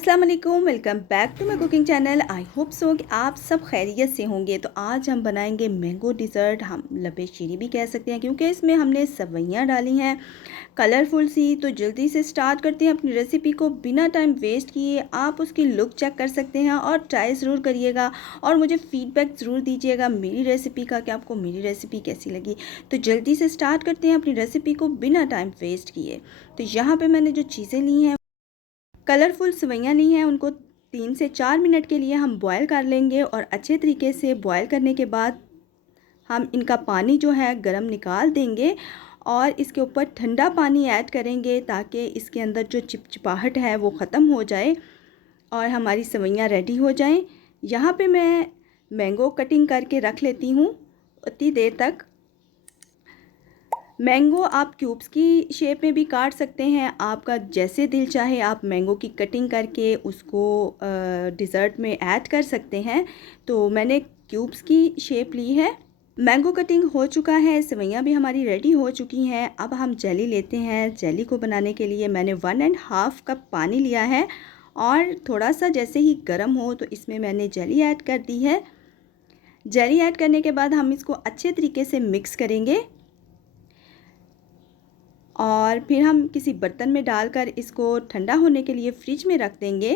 अस्सलाम वालेकुम, welcome back to my cooking channel. I hope so कि आप सब खैरियत से होंगे। तो आज हम बनाएंगे मैंगो डिज़र्ट, हम लबे शीरी भी कह सकते हैं क्योंकि इसमें हमने सवैयाँ डाली हैं कलरफुल सी। तो जल्दी से स्टार्ट करते हैं अपनी रेसिपी को बिना टाइम वेस्ट किए। आप उसकी लुक चेक कर सकते हैं और ट्राई ज़रूर करिएगा और मुझे फ़ीडबैक ज़रूर दीजिएगा मेरी रेसिपी का कि आपको मेरी रेसिपी कैसी लगी। तो जल्दी से स्टार्ट करते हैं अपनी रेसिपी को बिना टाइम वेस्ट किए। तो यहाँ पर मैंने जो चीज़ें ली हैं, कलरफुल सेवइयाँ ली हैं, उनको 3 से 4 मिनट के लिए हम बॉयल कर लेंगे। और अच्छे तरीके से बॉयल करने के बाद हम इनका पानी जो है गरम निकाल देंगे और इसके ऊपर ठंडा पानी ऐड करेंगे ताकि इसके अंदर जो चिपचिपाहट है वो ख़त्म हो जाए और हमारी सेवइयाँ रेडी हो जाएं। यहाँ पे मैं मैंगो कटिंग करके रख लेती हूँ उतनी देर तक। मैंगो आप क्यूब्स की शेप में भी काट सकते हैं, आपका जैसे दिल चाहे आप मैंगो की कटिंग करके उसको डिज़र्ट में ऐड कर सकते हैं। तो मैंने क्यूब्स की शेप ली है। मैंगो कटिंग हो चुका है, सेवइयाँ भी हमारी रेडी हो चुकी हैं। अब हम जेली लेते हैं। जेली को बनाने के लिए मैंने 1.5 कप पानी लिया है और थोड़ा सा जैसे ही गर्म हो तो इसमें मैंने जेली ऐड कर दी है। जेली ऐड करने के बाद हम इसको अच्छे तरीके से मिक्स करेंगे और फिर हम किसी बर्तन में डालकर इसको ठंडा होने के लिए फ्रिज में रख देंगे।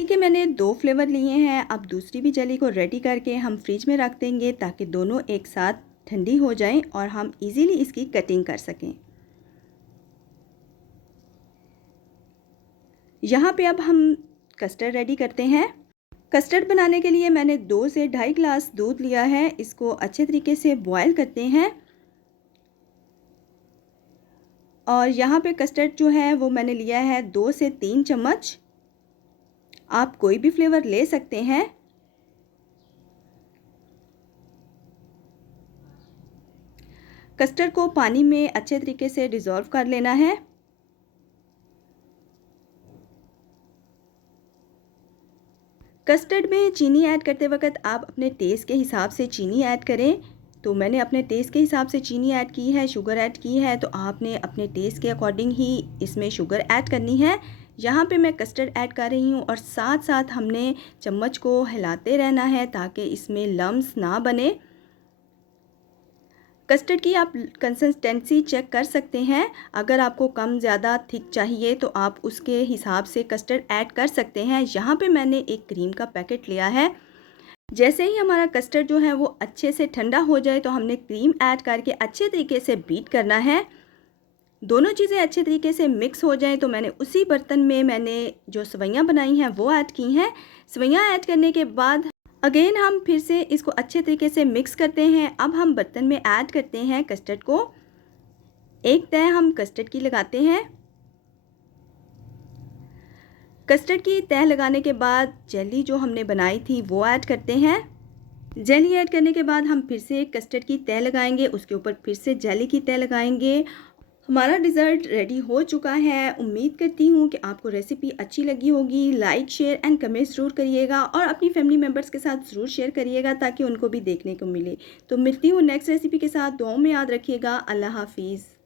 ठीक है, मैंने 2 फ्लेवर लिए हैं। अब दूसरी भी जेली को रेडी करके हम फ्रिज में रख देंगे ताकि दोनों एक साथ ठंडी हो जाएं और हम इजीली इसकी कटिंग कर सकें। यहाँ पे अब हम कस्टर्ड रेडी करते हैं। कस्टर्ड बनाने के लिए मैंने 2 से 2.5 ग्लास दूध लिया है। इसको अच्छे तरीके से बॉयल करते हैं और यहाँ पे कस्टर्ड जो है वो मैंने लिया है 2 से 3 चम्मच। आप कोई भी फ्लेवर ले सकते हैं। कस्टर्ड को पानी में अच्छे तरीके से डिज़ोल्व कर लेना है। कस्टर्ड में चीनी ऐड करते वक्त आप अपने टेस्ट के हिसाब से चीनी ऐड करें। तो मैंने अपने टेस्ट के हिसाब से चीनी ऐड की है, शुगर ऐड की है। तो आपने अपने टेस्ट के अकॉर्डिंग ही इसमें शुगर ऐड करनी है। यहाँ पे मैं कस्टर्ड ऐड कर रही हूँ और साथ साथ हमने चम्मच को हिलाते रहना है ताकि इसमें लम्स ना बने। कस्टर्ड की आप कंसिस्टेंसी चेक कर सकते हैं। अगर आपको कम ज़्यादा थिक चाहिए तो आप उसके हिसाब से कस्टर्ड ऐड कर सकते हैं। यहाँ पे मैंने एक क्रीम का पैकेट लिया है। जैसे ही हमारा कस्टर्ड जो है वो अच्छे से ठंडा हो जाए तो हमने क्रीम ऐड करके अच्छे तरीके से बीट करना है। दोनों चीज़ें अच्छे तरीके से मिक्स हो जाएं तो मैंने उसी बर्तन में मैंने जो सेवइयाँ बनाई हैं वो ऐड की हैं। सेवइयाँ ऐड करने के बाद अगेन हम फिर से इसको अच्छे तरीके से मिक्स करते हैं। अब हम बर्तन में ऐड करते हैं कस्टर्ड को। एक तह हम कस्टर्ड की लगाते हैं। कस्टर्ड की तह लगाने के बाद जेली जो हमने बनाई थी वो ऐड करते हैं। जेली ऐड करने के बाद हम फिर से कस्टर्ड की तह लगाएंगे, उसके ऊपर फिर से जेली की तह लगाएंगे। हमारा डिज़र्ट रेडी हो चुका है। उम्मीद करती हूँ कि आपको रेसिपी अच्छी लगी होगी। लाइक, शेयर एंड कमेंट ज़रूर करिएगा और अपनी फैमिली मेम्बर्स के साथ ज़रूर शेयर करिएगा ताकि उनको भी देखने को मिले। तो मिलती हूँ नेक्स्ट रेसिपी के साथ। दुआओं में याद रखिएगा। अल्लाह हाफिज़।